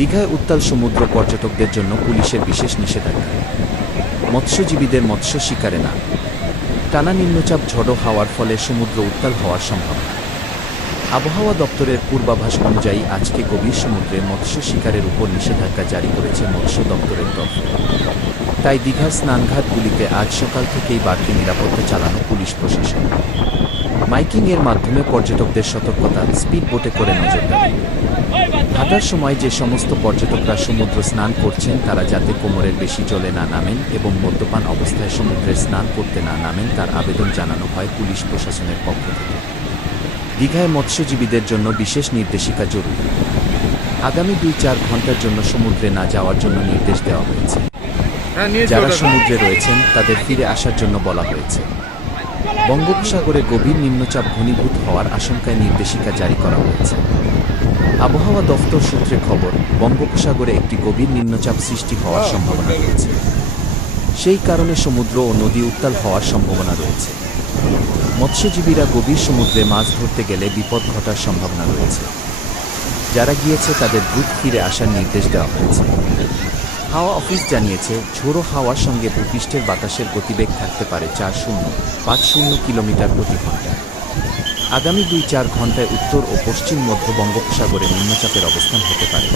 দীঘায় উত্তাল সমুদ্র, পর্যটকদের জন্য পুলিশের বিশেষ নিষেধাজ্ঞা। মৎস্যজীবীদের মৎস্য শিকারে না। টানা নিম্নচাপ, ঝড়ো হাওয়ার ফলে সমুদ্র উত্তাল হওয়ার সম্ভাবনা। আবহাওয়া দপ্তরের পূর্বাভাস অনুযায়ী আজকে গভীর সমুদ্রে মৎস্য শিকারের উপর নিষেধাজ্ঞা জারি করেছে মৎস্য দপ্তরের তরফে। তাই দীঘার স্নানঘাটগুলিতে আজ সকাল থেকেই বাড়তি নিরাপত্তা চালানো পুলিশ প্রশাসন। মাইকিংয়ের মাধ্যমে পর্যটকদের সতর্কতা, স্পিড বোটে করে নজরদারি। হাঁটার সময় যে সমস্ত পর্যটকরা সমুদ্র স্নান করছেন তারা যাতে কোমরের বেশি জলে না নামেন এবং মদ্যপান অবস্থায় সমুদ্রে স্নান করতে না নামেন তার আবেদন জানানো হয় পুলিশ প্রশাসনের পক্ষ থেকে। দীঘায় মৎস্যজীবীদের জন্য বিশেষ নির্দেশিকা জরুরি। আগামী 2-4 ঘন্টার জন্য সমুদ্রে না যাওয়ার জন্য নির্দেশ দেওয়া হয়েছে। যারা সমুদ্রে রয়েছেন তাদের ফিরে আসার জন্য বলা হয়েছে। বঙ্গোপসাগরে গভীর নিম্নচাপ ঘনীভূত হওয়ার আশঙ্কায় নির্দেশিকা জারি করা হয়েছে। আবহাওয়া দফতর সূত্রে খবর, বঙ্গোপসাগরে একটি গভীর নিম্নচাপ সৃষ্টি হওয়ার সম্ভাবনা রয়েছে। সেই কারণে সমুদ্র ও নদী উত্তাল হওয়ার সম্ভাবনা রয়েছে। মৎস্যজীবীরা গভীর সমুদ্রে মাছ ধরতে গেলে বিপদ ঘটার সম্ভাবনা রয়েছে। যারা গিয়েছে তাদের দ্রুত ফিরে আসার নির্দেশ দেওয়া হয়েছে। হাওয়া অফিস জানিয়েছে, ঝোড়ো হাওয়ার সঙ্গে ভূপৃষ্ঠের বাতাসের গতিবেগ থাকতে পারে 4.0-5.0 কিলোমিটার প্রতি ঘন্টায়। আগামী 2-4 ঘন্টায় উত্তর ও পশ্চিম মধ্য বঙ্গোপসাগরে নিম্নচাপের অবস্থান হতে পারে।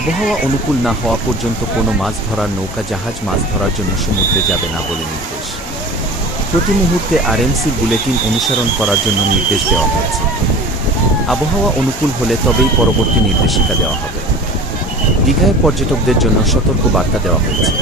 আবহাওয়া অনুকূল না হওয়া পর্যন্ত কোনো মাছ ধরার নৌকা, জাহাজ মাছ ধরার জন্য সমুদ্রে যাবে না বলে নির্দেশ। প্রতি মুহূর্তে আরএমসির বুলেটিন অনুসরণ করার জন্য নির্দেশ দেওয়া হয়েছে। আবহাওয়া অনুকূল হলে তবেই পরবর্তী নির্দেশিকা দেওয়া হবে। দীঘায় পর্যটকদের জন্য সতর্ক বার্তা দেওয়া হয়েছে।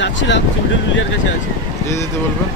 যাচ্ছিলাম, চুমডুল লিলিয়ার কাছে আছে, দিয়ে দিতে বলবেন।